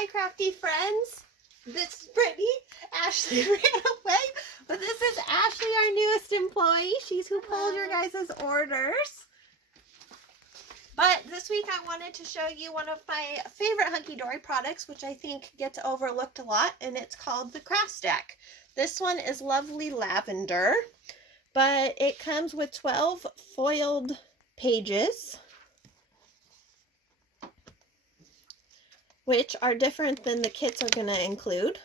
Hi, crafty friends. This is Brittany. Ashley ran away, but this is Ashley, our newest employee. She's who pulled your guys' orders. But this week I wanted to show you one of my favorite Hunkydory products, which I think gets overlooked a lot, and it's called the Craft Stack. This one is lovely lavender, but it comes with 12 foiled pages, which are different than the kits are going to include.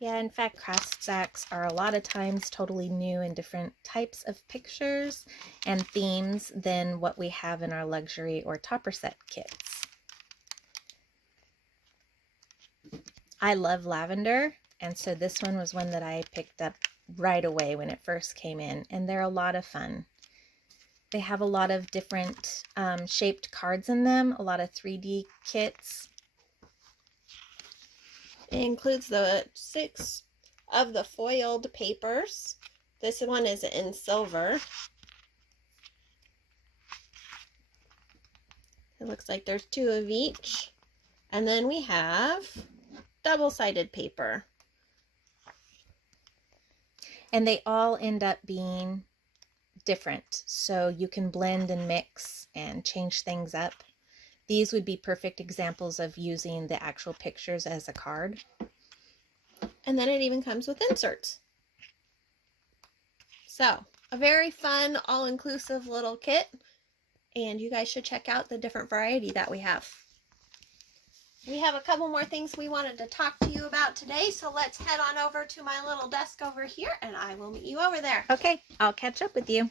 Yeah, in fact, craft stacks are a lot of times totally new and different types of pictures and themes than what we have in our luxury or topper set kits. I love lavender, and so this one was one that I picked up right away when it first came in, and they're a lot of fun. They have a lot of different shaped cards in them, a lot of 3D kits. It includes the 6 of the foiled papers. This one is in silver. It looks like there's 2 of each. And then we have double-sided paper. And they all end up being different, so you can blend and mix and change things up. These would be perfect examples of using the actual pictures as a card. And then it even comes with inserts. So, a very fun, all-inclusive little kit. And you guys should check out the different variety that we have. We have a couple more things we wanted to talk to you about today, so let's head on over to my little desk over here, and I will meet you over there. Okay, I'll catch up with you.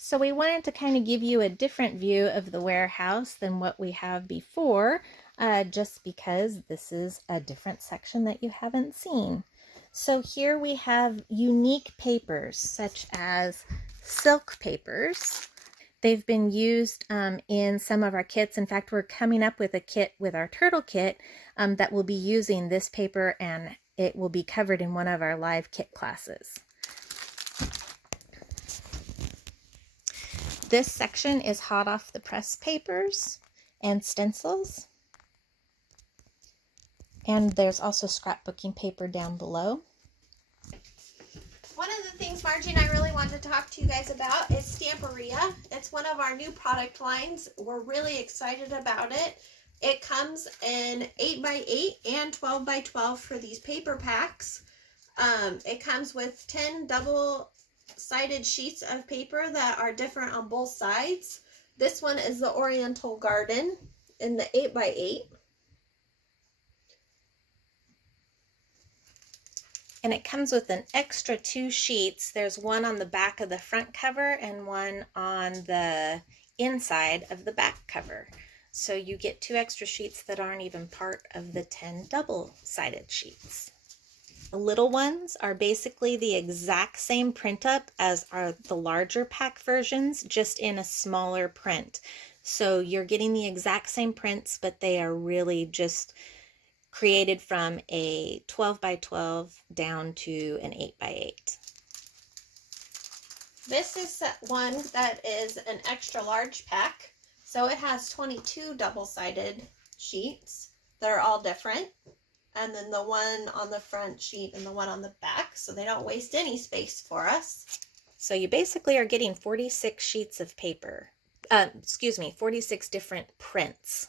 So we wanted to kind of give you a different view of the warehouse than what we have before, just because this is a different section that you haven't seen. So here we have unique papers, such as silk papers. They've been used in some of our kits. In fact, we're coming up with a kit with our turtle kit that will be using this paper, and it will be covered in one of our live kit classes. This section is hot off the press papers and stencils. And there's also scrapbooking paper down below. One of the things Margie and I really wanted to talk to you guys about is Stamperia. It's one of our new product lines. We're really excited about it. It comes in 8x8 and 12x12 for these paper packs. It comes with 10 double-sided sheets of paper that are different on both sides. This one is the Oriental Garden in the 8x8. And it comes with an extra 2 sheets. There's one on the back of the front cover and one on the inside of the back cover. So you get 2 extra sheets that aren't even part of the 10 double-sided sheets. The little ones are basically the exact same print up as are the larger pack versions, just in a smaller print. So you're getting the exact same prints, but they are really just created from a 12x12 down to an 8x8. This is one that is an extra large pack. So it has 22 double-sided sheets that are all different. And then the one on the front sheet and the one on the back, so they don't waste any space for us. So you basically are getting 46 sheets of paper. 46 different prints.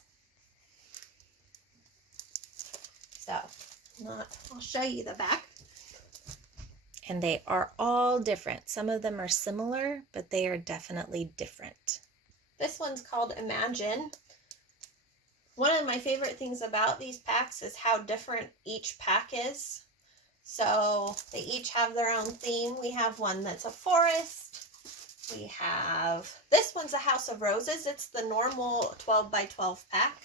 So, I'll show you the back. And they are all different. Some of them are similar, but they are definitely different. This one's called Imagine. One of my favorite things about these packs is how different each pack is. So they each have their own theme. We have one that's a forest. We have, this one's a House of Roses. It's the normal 12x12 pack.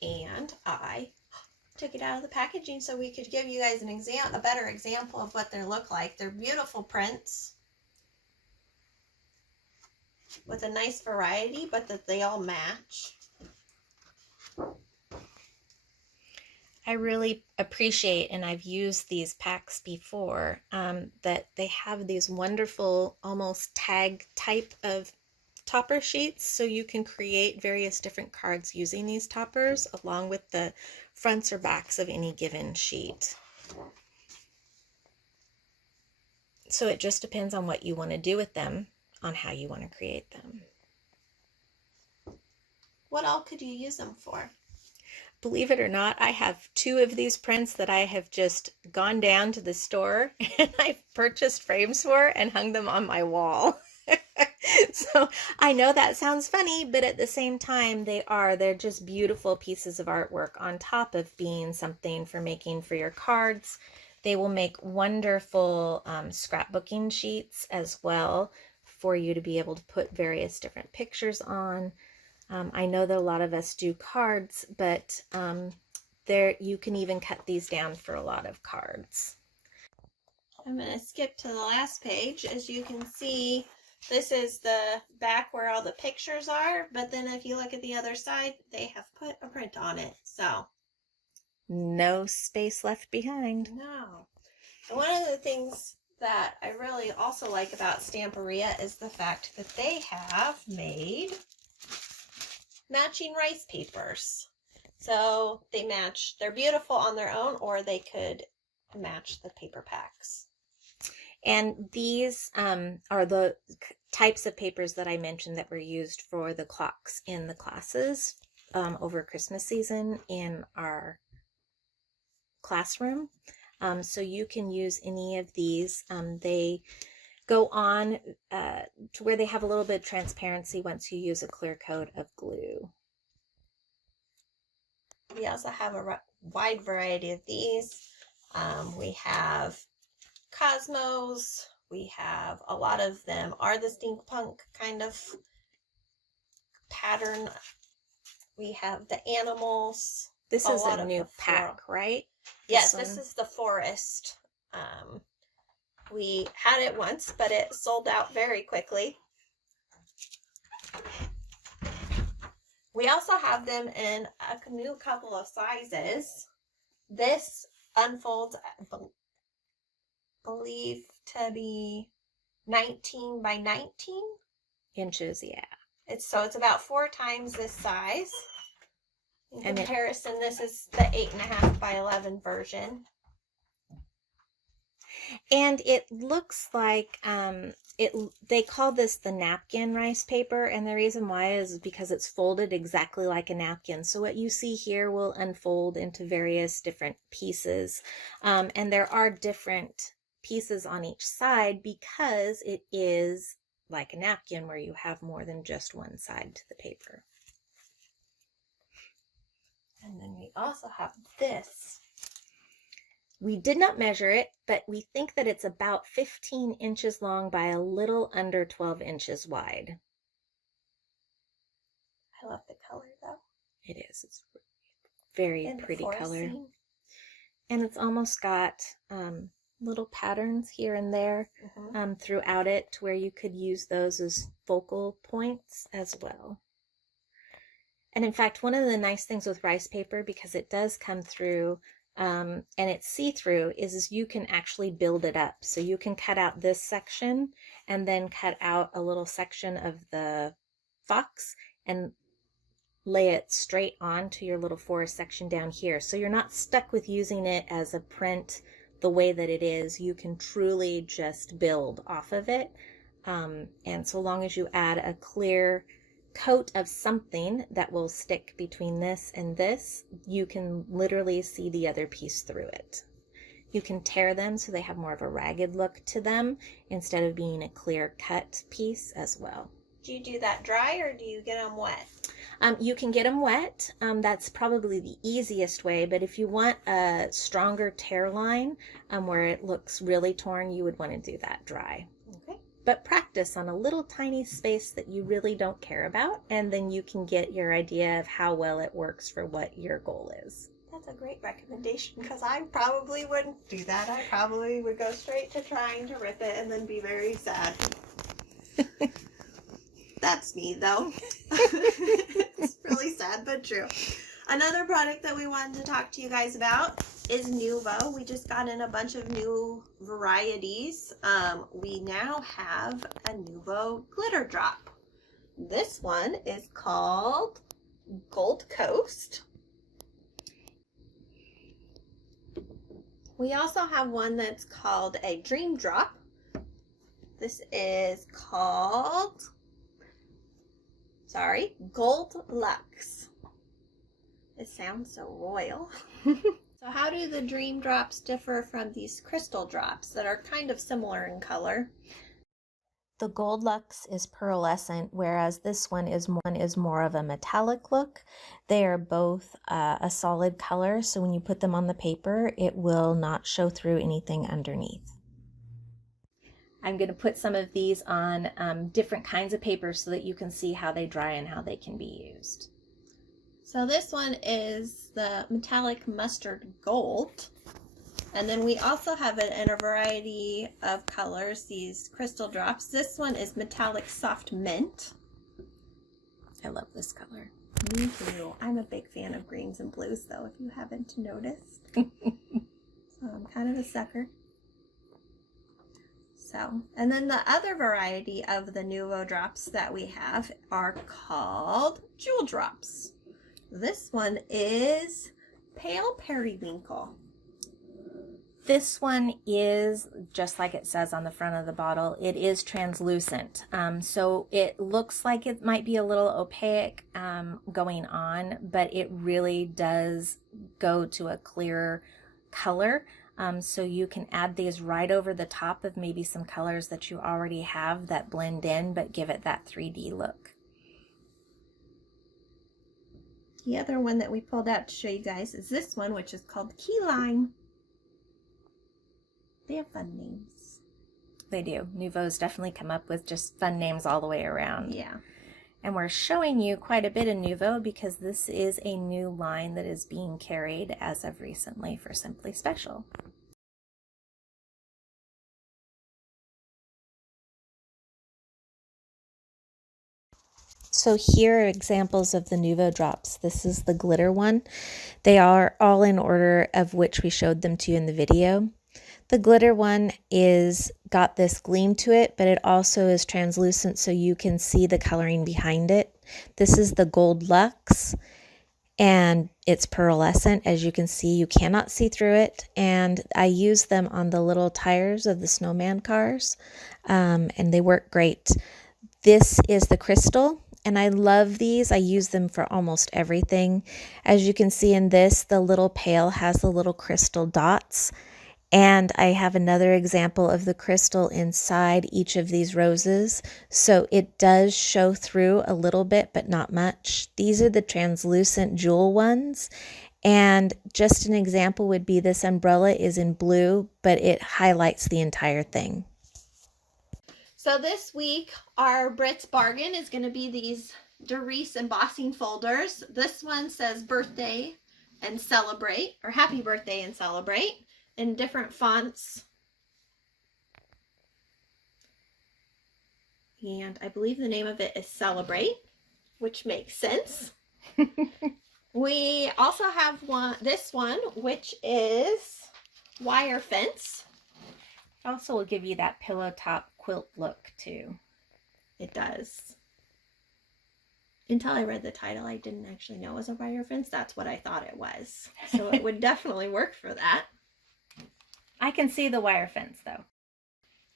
And I took it out of the packaging so we could give you guys a better example of what they look like. They're beautiful prints with a nice variety, but that they all match. I really appreciate, and I've used these packs before, that they have these wonderful almost tag type of topper sheets, so you can create various different cards using these toppers along with the fronts or backs of any given sheet. So it just depends on what you want to do with them, on how you want to create them. What all could you use them for? Believe it or not, I have 2 of these prints that I have just gone down to the store and I've purchased frames for and hung them on my wall. So I know that sounds funny, but at the same time, they're just beautiful pieces of artwork on top of being something for making for your cards. They will make wonderful scrapbooking sheets as well for you to be able to put various different pictures on. I know that a lot of us do cards, but you can even cut these down for a lot of cards. I'm going to skip to the last page. As you can see, this is the back where all the pictures are, but then if you look at the other side, they have put a print on it. So no space left behind. No. And one of the things that I really also like about Stamperia is the fact that they have made matching rice papers. So they match, they're beautiful on their own, or they could match the paper packs. And these are the types of papers that I mentioned that were used for the clocks in the classes over Christmas season in our classroom. So you can use any of these. They go on to where they have a little bit of transparency once you use a clear coat of glue. We also have a wide variety of these. We have Cosmos. We have a lot of them are the steampunk kind of pattern. We have the animals. This is a new pack, right? Yes, this is the forest. We had it once, but it sold out very quickly. We also have them in a new couple of sizes. This unfolds, I believe, to be 19 by 19 inches. Yeah. It's about 4 times this size. In comparison, this is the 8.5 by 11 version. And it looks like they call this the napkin rice paper, and the reason why is because it's folded exactly like a napkin. So what you see here will unfold into various different pieces, and there are different pieces on each side because it is like a napkin where you have more than just one side to the paper. And then we also have this. We did not measure it, but we think that it's about 15 inches long by a little under 12 inches wide. I love the color though. It is. It's very pretty color. And it's almost got little patterns here and there throughout it to where you could use those as focal points as well. And in fact, one of the nice things with rice paper, because it does come through and it's see-through, is you can actually build it up. So you can cut out this section and then cut out a little section of the fox and lay it straight onto your little forest section down here. So you're not stuck with using it as a print the way that it is. You can truly just build off of it. And so long as you add a clear coat of something that will stick between this and this, you can literally see the other piece through it. You can tear them so they have more of a ragged look to them instead of being a clear cut piece as well. Do you do that dry or do you get them wet? You can get them wet. That's probably the easiest way, but if you want a stronger tear line where it looks really torn, you would want to do that dry. Okay. But practice on a little tiny space that you really don't care about, and then you can get your idea of how well it works for what your goal is. That's a great recommendation, because I probably wouldn't do that. I probably would go straight to trying to rip it and then be very sad. That's me, though. It's really sad, but true. Another product that we wanted to talk to you guys about is Nuvo. We just got in a bunch of new varieties. We now have a Nuvo glitter drop. This one is called Gold Coast. We also have one that's called a Dream Drop. This is called, Gold Lux. It sounds so royal. So how do the Dream Drops differ from these crystal drops that are kind of similar in color? The Gold Lux is pearlescent, whereas this one is more of a metallic look. They are both a solid color, so when you put them on the paper, it will not show through anything underneath. I'm going to put some of these on different kinds of paper so that you can see how they dry and how they can be used. So this one is the metallic mustard gold. And then we also have it in a variety of colors, these crystal drops. This one is metallic soft mint. I love this color. Me too. I'm a big fan of greens and blues though, if you haven't noticed. So I'm kind of a sucker. So, and then the other variety of the Nouveau Drops that we have are called Jewel Drops. This one is Pale Periwinkle. This one is, just like it says on the front of the bottle, it is translucent. So it looks like it might be a little opaque going on, but it really does go to a clearer color. So you can add these right over the top of maybe some colors that you already have that blend in, but give it that 3D look. The other one that we pulled out to show you guys is this one, which is called Key Lime. They have fun names. They do. Nouveau's definitely come up with just fun names all the way around. Yeah. And we're showing you quite a bit of Nouveau because this is a new line that is being carried as of recently for Simply Special. So here are examples of the Nouveau Drops. This is the glitter one. They are all in order of which we showed them to you in the video. The glitter one is got this gleam to it, but it also is translucent so you can see the coloring behind it. This is the Gold Lux, and it's pearlescent. As you can see, you cannot see through it, and I use them on the little tires of the snowman cars, and they work great. This is the crystal, and I love these. I use them for almost everything. As you can see in this, the little pail has the little crystal dots. And I have another example of the crystal inside each of these roses. So it does show through a little bit, but not much. These are the translucent jewel ones. And just an example would be this umbrella is in blue, but it highlights the entire thing. So this week, our Britts Bargain is going to be these Darice Embossing Folders. This one says birthday and celebrate, or happy birthday and celebrate, in different fonts. And I believe the name of it is Celebrate, which makes sense. We also have this one, which is Wire Fence. Also will give you that pillow top quilt look too. It does. Until I read the title, I didn't actually know it was a wire fence. That's what I thought it was. So it would definitely work for that. I can see the wire fence though.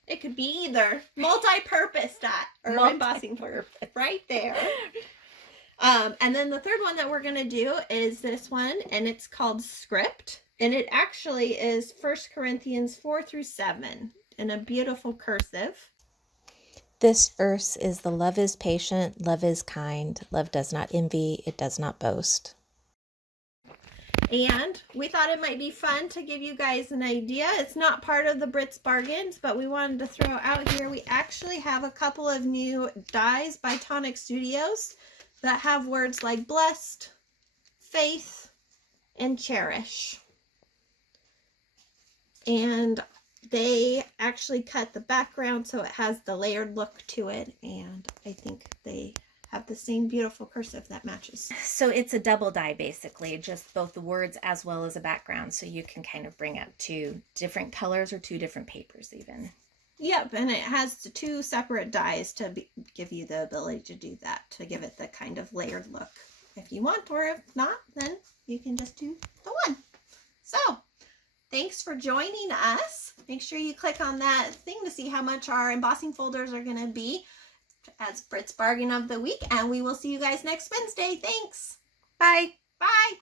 It could be either. Multi-purpose dot or embossing folder right there. And then the third one that we're going to do is this one, and it's called Script. And it actually is 1 Corinthians 4-7 in a beautiful cursive. This verse is the love is patient, love is kind, love does not envy, it does not boast. And we thought it might be fun to give you guys an idea. It's not part of the Britts Bargains, but we wanted to throw out here. We actually have a couple of new dies by Tonic Studios that have words like blessed, faith, and cherish. And they actually cut the background so it has the layered look to it, and I think they have the same beautiful cursive that matches. So it's a double die basically, just both the words as well as a background, so you can kind of bring up two different colors or two different papers even. Yep, and it has the 2 separate dies to give you the ability to do that, to give it the kind of layered look if you want, or if not, then you can just do the one. So, thanks for joining us. Make sure you click on that thing to see how much our embossing folders are going to be as Britts Bargain of the Week, and we will see you guys next Wednesday. Thanks. Bye. Bye.